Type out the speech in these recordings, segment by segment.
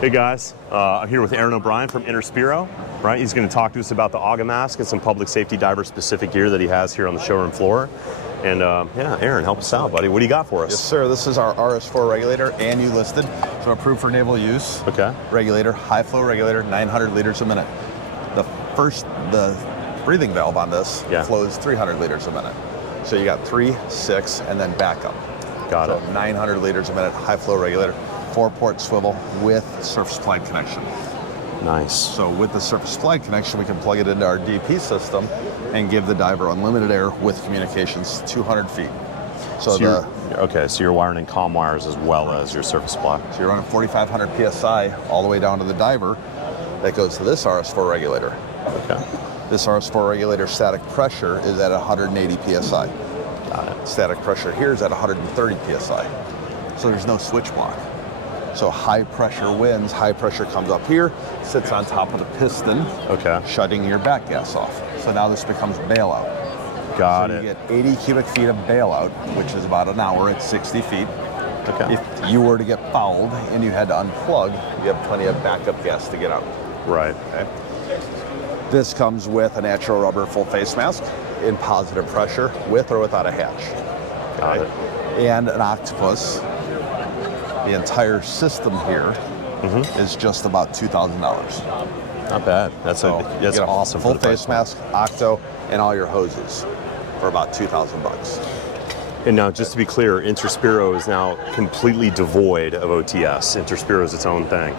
Hey guys, I'm here with Aaron O'Brien from Interspiro, right? He's going to talk to us about the AGA mask and some public safety diver specific gear that he has here on the showroom floor. And yeah, Aaron, help us out, buddy. What do you got for us? Yes, sir. This is our RS4 regulator, ANU listed, so approved for naval use. Okay. Regulator, high flow regulator, 900 liters a minute. The breathing valve on this flows 300 liters a minute. So you got 3, 6, and then backup. Got it. 900 liters a minute, high flow regulator, 4-port swivel with surface plug connection. Nice. So with the surface plug connection, we can plug it into our DP system and give the diver unlimited air with communications 200 feet. So you're wiring in comm wires as well as your surface plug. So you're running 4,500 PSI all the way down to the diver. That goes to this RS4 regulator. Okay. This RS4 regulator static pressure is at 180 PSI. Got it. Static pressure here is at 130 PSI. So there's no switch block. So high pressure winds, high pressure comes up here, sits on top of the piston, shutting your back gas off. So now this becomes bailout. Got so it. You get 80 cubic feet of bailout, which is about an hour at 60 feet. Okay. If you were to get fouled and you had to unplug, you have plenty of backup gas to get out. Right. Okay. This comes with a natural rubber full face mask in positive pressure, with or without a hatch. Got it. And an octopus. The entire system here is just about $2,000. Not bad. That's awesome. Full face mask, octo, and all your hoses for about $2,000. And now, just to be clear, Interspiro is now completely devoid of OTS. Interspiro is its own thing.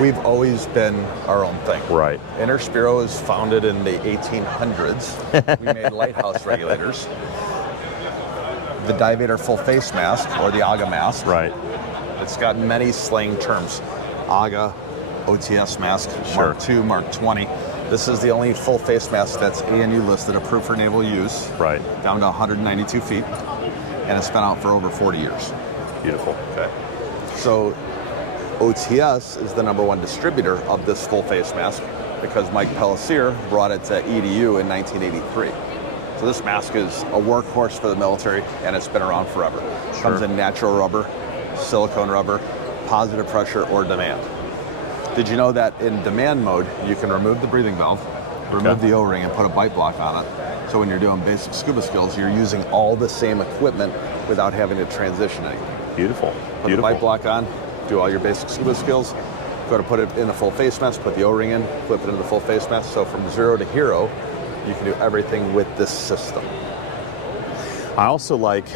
We've always been our own thing. Right. Interspiro was founded in the 1800s. We made lighthouse regulators. The Divator full face mask, or the AGA mask. Right. It's got many slang terms. AGA, OTS mask, Mark II, Mark 20. This is the only full face mask that's ANU listed, approved for naval use. Right. Down to 192 feet. And it's been out for over 40 years. Beautiful. Okay. So OTS is the #1 distributor of this full face mask because Mike Pellissier brought it to EDU in 1983. So this mask is a workhorse for the military, and it's been around forever. Comes in natural rubber, silicone rubber, positive pressure, or demand. Did you know that in demand mode, you can remove the breathing valve, remove the O-ring, and put a bite block on it? So when you're doing basic scuba skills, you're using all the same equipment without having to transition anything. Beautiful. Put the bite block on, do all your basic scuba skills, go to put it in a full face mask, put the O-ring in, flip it into the full face mask. So from zero to hero, you can do everything with this system. I also like,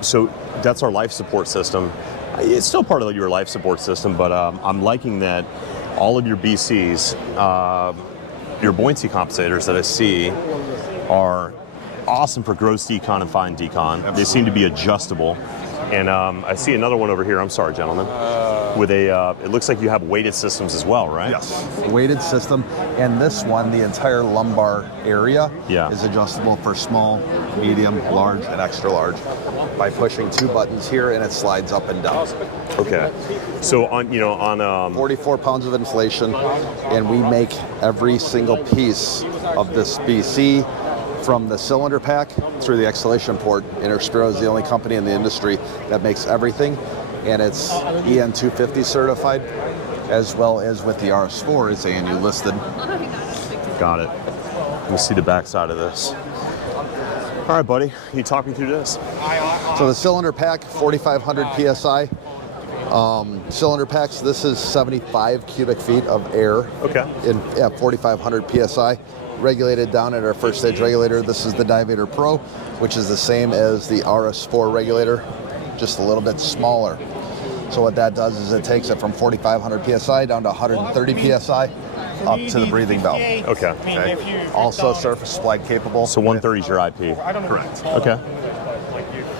so that's our life support system. It's still part of your life support system, but I'm liking that all of your BCs, your buoyancy compensators that I see are awesome for gross decon and fine decon. Absolutely. They seem to be adjustable. And I see another one over here. I'm sorry, gentlemen. With it looks like you have weighted systems as well, right? Yes, weighted system. And this one, the entire lumbar area is adjustable for small, medium, large, and extra large by pushing 2 buttons here, and it slides up and down. Okay. So on 44 pounds of inflation, and we make every single piece of this BC from the cylinder pack through the exhalation port. Interspiro is the only company in the industry that makes everything, and it's EN 250 certified, as well as with the RS4, it's ANU listed. Got it. Let me see the back side of this. All right, buddy, you talk me through this. So the cylinder pack, 4,500 PSI. Cylinder packs, this is 75 cubic feet of air at 4,500 PSI. Regulated down at our first stage regulator. This is the Divator Pro, which is the same as the RS4 regulator, just a little bit smaller. So what that does is it takes it from 4,500 PSI down to 130 PSI up to the breathing valve. Okay. Also surface slide capable. So 130 is your IP? Correct. Okay.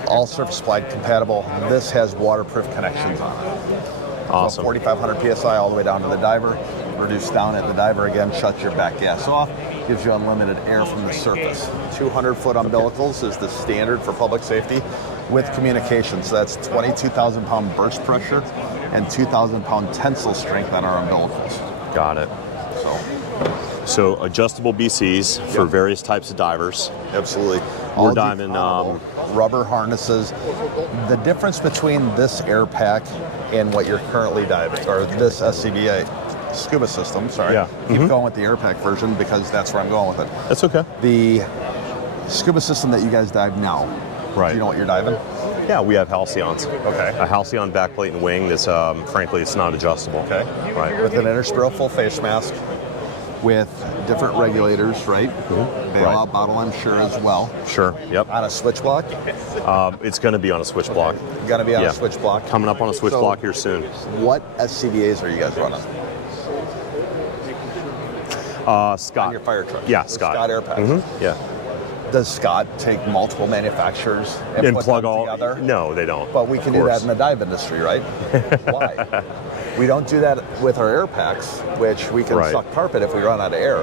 All surface slide compatible. This has waterproof connections on it. Awesome. So 4,500 PSI all the way down to the diver. Reduce down at the diver again, shut your back gas off. Gives you unlimited air from the surface. 200-foot umbilicals is the standard for public safety with communication. So that's 22,000-pound burst pressure and 2,000-pound tensile strength on our umbilicals. Got it. So adjustable BCs for various types of divers. Absolutely. We're diving rubber harnesses. The difference between this air pack in what you're currently diving, or this SCBA scuba system, sorry. Yeah. Keep going with the air pack version because that's where I'm going with it. That's okay. The scuba system that you guys dive now, Right. do you know what you're diving? Yeah, we have Halcyons. Okay. A Halcyon backplate and wing that's, frankly, it's not adjustable. Okay. Right. With an Interspiro full face mask, with different regulators, right? Bailout bottle, I'm sure, as well. Sure, yep. On a switch block? It's going to be on a switch block. Got to be on a switch block. Coming up on a switch So, block here soon. What SCBAs are you guys running? Scott. On your fire truck? Yeah, The Scott. Scott air packs. Yeah. Does Scott take multiple manufacturers And put plug them all. together? No, they don't. But we can Of do that course. in the dive industry, right? Why? We don't do that with our air packs, which we can Right. suck carpet if we run out of air.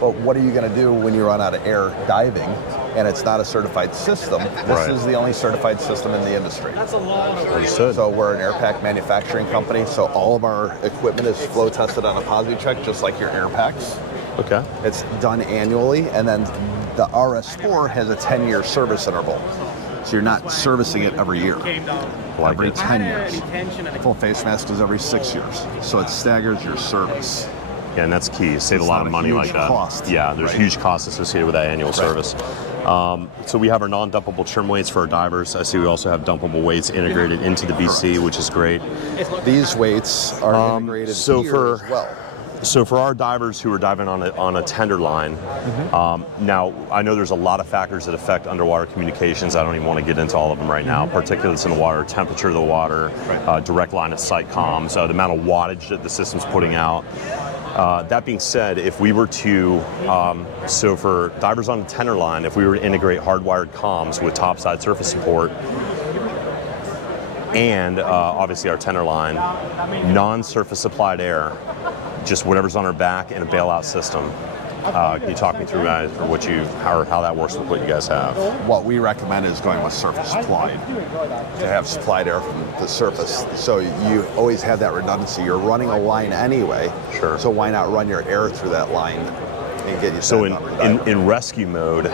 But what are you going to do when you run out of air diving and it's not a certified system? This Right. is the only certified system in the industry. Understood. So we're an air pack manufacturing company, so all of our equipment is flow tested on a POSI check, just like your air packs. Okay. It's done annually, and then the RS4 has a 10-year service interval. So you're not servicing it every year, Like every it. 10 years. Full face mask is every 6 years. So it staggers your service. Yeah, and that's key. Save It's a lot not of a money huge like that. cost. Yeah, there's Right. huge costs associated with that annual service. So we have our non-dumpable trim weights for our divers. I see we also have dumpable weights integrated into the BC, which is great. These weights are integrated so here for- as well. So for our divers who are diving on a tender line, now I know there's a lot of factors that affect underwater communications. I don't even want to get into all of them right now. Particulates in the water, temperature of the water, direct line of sight comms, the amount of wattage that the system's putting out. That being said, if we were to, so for divers on a tender line, if we were to integrate hardwired comms with topside surface support, and obviously our tender line, non-surface supplied air, just whatever's on our back and a bailout system. Can you talk me through guys, or how that works with what you guys have? What we recommend is going with surface supplied, to have supplied air from the surface. So you always have that redundancy. You're running a line anyway. Sure. So why not run your air through that line and get you So set up for diving? in rescue mode,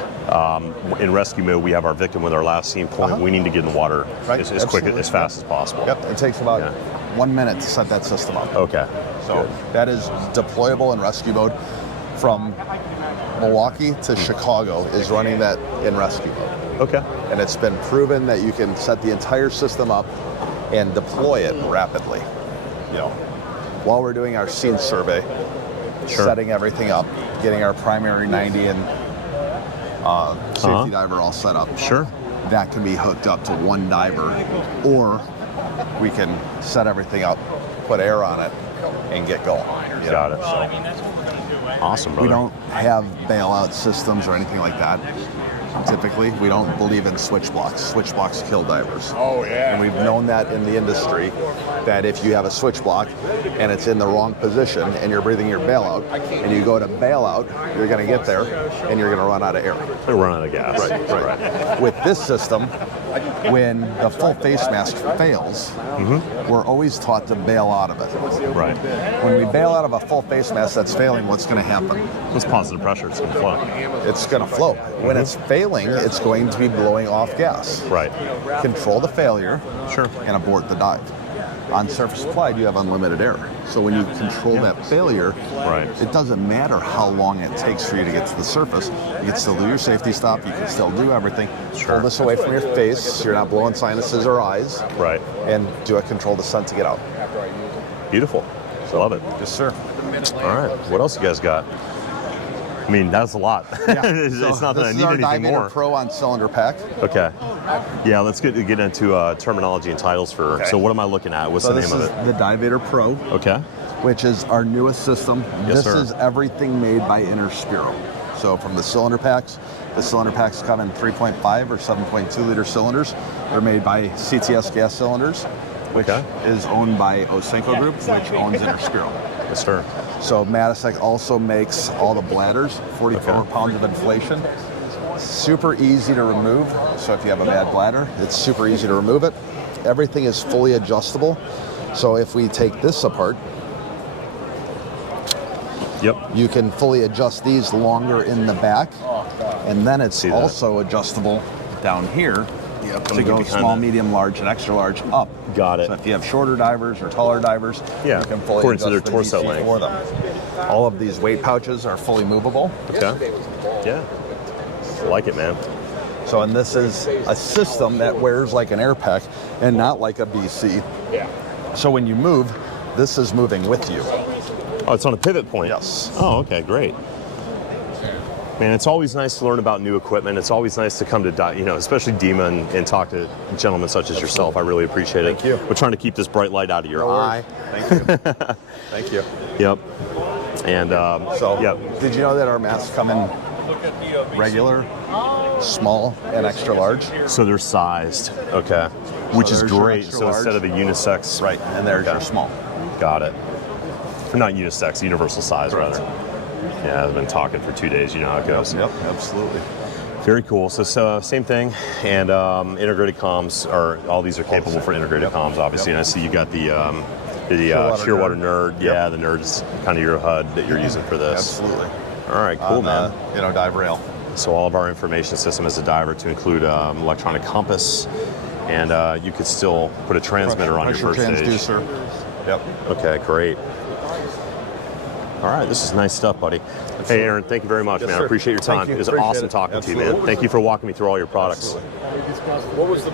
we have our victim with our last scene point. We need to get in the water Right. as quick, Absolutely. as fast as possible. Yep, it takes about 1 minute to set that system up. Okay. So that is deployable in rescue mode. From Milwaukee to Chicago is running that in rescue mode. Okay. And it's been proven that you can set the entire system up and deploy it rapidly. You know, while we're doing our scene survey, setting everything up, getting our primary 90 and safety diver all set up. Sure. That can be hooked up to one diver, or we can set everything up, put air on it, and get going. You know, Got it. so Awesome, brother. we don't have bailout systems or anything like that. Typically, we don't believe in switch blocks. Switch blocks kill divers. Oh, yeah. And we've known that in the industry, that if you have a switch block and it's in the wrong position and you're breathing your bailout, and you go to bailout, you're going to get there and you're going to run out of air. They run out of gas. Right. With this system, when the full face mask fails, we're always taught to bail out of it. Right. When we bail out of a full face mask that's failing, what's going to happen? With positive pressure, it's going to flow. It's going to float. When it's failing, it's going to be blowing off gas. Right. Control the failure, Sure. and abort the dive. On surface supplied, you have unlimited air. So when you control that failure, Right. it doesn't matter how long it takes for you to get to the surface. You can still do your safety stop. You can still do everything. Sure. Pull this away from your face so you're not blowing sinuses or eyes. Right. And do a controlled descent to get out. Beautiful. Love it. Yes, sir. All right. What else you guys got? I mean, that's a lot. It's not that I This need is our anything Divator more. Pro on cylinder pack. Okay. Yeah, let's get into terminology and titles for. Okay. So what am I looking at? What's So the this name of is it? the Divator Pro, Okay. which is our newest system. Yes, This sir. is everything made by Interspiro. So from the cylinder packs come in 3.5 or 7.2 liter cylinders. They're made by CTS gas cylinders, which Okay. is owned by Osenko Group, which owns Interspiro. Yes, sir. So Matisek also makes all the bladders, 44 Okay. pounds of inflation. Super easy to remove. So if you have a bad bladder, it's super easy to remove it. Everything is fully adjustable. So if we take this apart, Yep. you can fully adjust these longer in the back. And then it's See that. also adjustable down here Yep, to go small, medium, large, and extra large up. Got it. So if you have shorter divers or taller divers, Yeah, you can fully according to their adjust the torso DC length. for them. All of these weight pouches are fully movable. Okay. Yeah. I like it, man. So, and this is a system that wears like an air pack and not like a BC. So when you move, this is moving with you. Oh, it's on a pivot point. Yes. Oh, okay, great. Man, it's always nice to learn about new equipment. It's always nice to come to, especially DEMA and talk to gentlemen such as yourself. I really appreciate it. Thank you. We're trying to keep this bright light out of your eye. Thank you. Thank you. Yep. And Did you know that our masks come in regular, small, and extra large? So they're sized. Okay. Which is there's your great. extra So large. instead of a unisex. Right, and there's your small. Got it. Not unisex, universal size, rather. Yeah, I've been talking for 2 days. You know how it goes. Yep, absolutely. Very cool. So same thing, and integrated comms all these are capable for integrated comms, obviously. And I see you got the Shearwater Nerd. Yeah, the Nerd is kind of your HUD that you're using for this. Absolutely. All right, cool, man. Dive rail. So all of our information system as a diver to include electronic compass, and you could still put a transmitter on your first stage. Transducer. Yep. Okay, great. All right, this is nice stuff, buddy. Hey, Aaron, thank you very much, Yes, man. sir. I appreciate your time. Thank you. It was Appreciate awesome it. talking to you, Absolutely. man. Thank you for walking me through all your products. Absolutely. What was the